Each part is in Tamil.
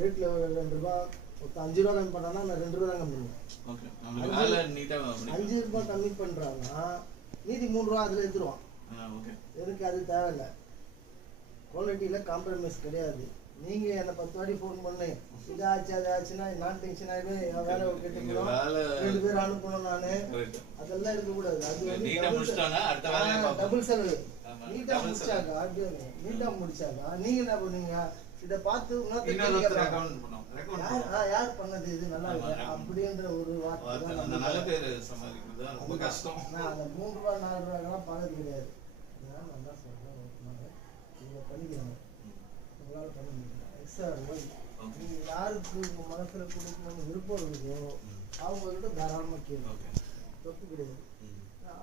ரேட்ல 2 ரூபாய் ஒருத்தன் 5 ரூபா கம்மி பண்ணானா நான் 2 ரூபா தான் கம்மி பண்ணுவேன். ஓகே நமக்கு வேலை நீட்டா 5 ரூபாய் கம்மி பண்றாங்கன்னா மீதி 3 ரூபா அதுல எடுத்துருவான். ஓகே எனக்கு அது தேவையில்லை. குவாலிட்டியில காம்ப்ரமைஸ் கிடையாது. நீங்க என்ன 10 வாட்டி ஃபோன் பண்ணி இதாச்சு அதாச்சுன்னா நான் டென்ஷன் ஆயிடுவேன். என் வேலை கேட்டு 2 பேர் அனுப்பணும் நானு. அதெல்லாம் இருக்கக்கூடாது. அது வந்து டபுள் செலவு. நீட்டா முடிச்சாக்கா நீட்டா முடிச்சாக்கா நீங்க என்ன பண்ணுவீங்க? இதை பார்த்து யார் பண்ணது இது நல்லா இல்லை அப்படின்ற ஒரு வார்த்தை அந்த 3 ரூபா 4 ரூபாய்க்கெல்லாம் பார்த்தது கிடையாது. நல்லா சொல்றேன் இதை பண்ணிக்கிறாங்க. உங்களால பண்ண முடியல. எக்ஸ்ட்ரா ரூபாய் நீங்க யாருக்கு உங்க மனசுல கொடுக்கணும்னு விருப்பம் இருக்கோ அவங்ககிட்ட தாராளமா கேளுங்க. தப்பு கிடையாது.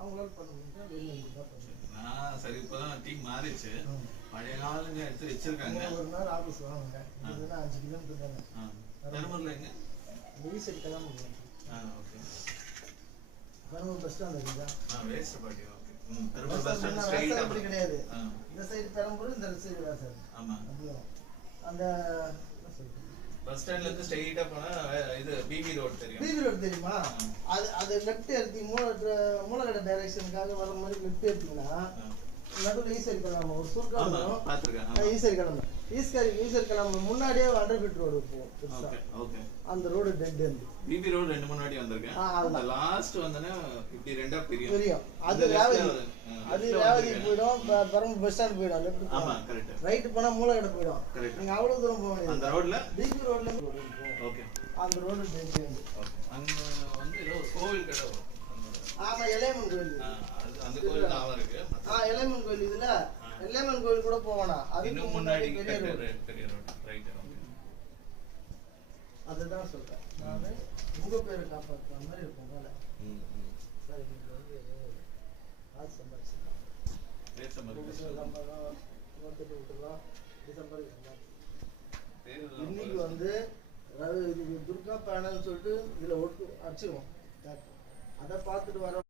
அவங்களால பண்ண முடிஞ்சா வெளியே தான் பண்ணுங்க. சரி இப்பதான் டீம் மாறிச்சு. பழைய நாளுங்க எடுத்து வச்சிருக்காங்க. ஒரு நாள் ஆபீஸ் வாங்க. இதுனா 5 கிலோமீட்டர் தானே. பெரம்பூர்ல எங்க? ஈசரி கிளம்ப ஓகே. பெரம்பூர் பஸ் ஸ்டாண்ட் இருக்குதா? வேஸ்ட் பாட்டி ஓகே. பெரம்பூர் பஸ் ஸ்டாண்ட் ஸ்ட்ரைட்டா அப்படி கிடையாது. இந்த சைடு பெரம்பூர் இந்த சைடு வேசர். ஆமா. அந்த என்ன சொல்றது? பஸ் ஸ்டாண்ட்ல இருந்து ஸ்ட்ரைட்டா போனா இது பிபி ரோட் தெரியும். பிபி ரோட் தெரியுமா? அது லெஃப்ட் எடுத்தீங்க மூலகட டைரக்ஷனுக்காக வர மாதிரி லெஃப்ட் எடுத்தீங்கன்னா நடுவுல ஈசரி கிளம்ப ஒரு சுருக்கா வரும். பாத்துர்க்கேன். ஈசரி கிளம்ப. ஈசரி கிளம்ப முன்னாடியே அண்டர் ஃபீட் ரோடு போகும். Okay okay. அந்த road dead end. BP road 2 முன்னாடி வந்திருக்கேன். அந்த லாஸ்ட் வந்தனே இப்படி ரெண்டா பிரியும். அது ராவதி போய்டும். பெரம்பூர் பஸ் ஸ்டாண்ட் போய்டும் லெஃப்ட். ஆமா கரெக்ட். ரைட் போனா மூலகட போய்டும். நீங்க அவ்வளவு தூரம் போக வேண்டியது. அந்த ரோட்ல பிபி ரோட்ல ஓகே. அந்த ரோடு டெட் எண்ட். ஓகே. அங்க வந்து ஏதோ கோவில் கடை வரும். ஆமா எலைமன் கோயில். அந்த கோயில் தான் இருக்கு. எலைமன் கோயில் இதுல எலைமன் கோயில் கூட போவானா? அது இன்னும் முன்னாடி பெரிய ரோட் ரைட். ஓகே. அதுதான் சொல்றேன். நானு உங்க பேரை காப்பாத்துற மாதிரி இருக்கும் வேலை. சரி நீங்க வந்து காசு சம்பாதிச்சிடலாம். இன்னைக்கு வந்து துர்கா பேனல் சொல்லிட்டு இதுல ஒட்டு அடிச்சிருவோம். அதை பார்த்துட்டு வர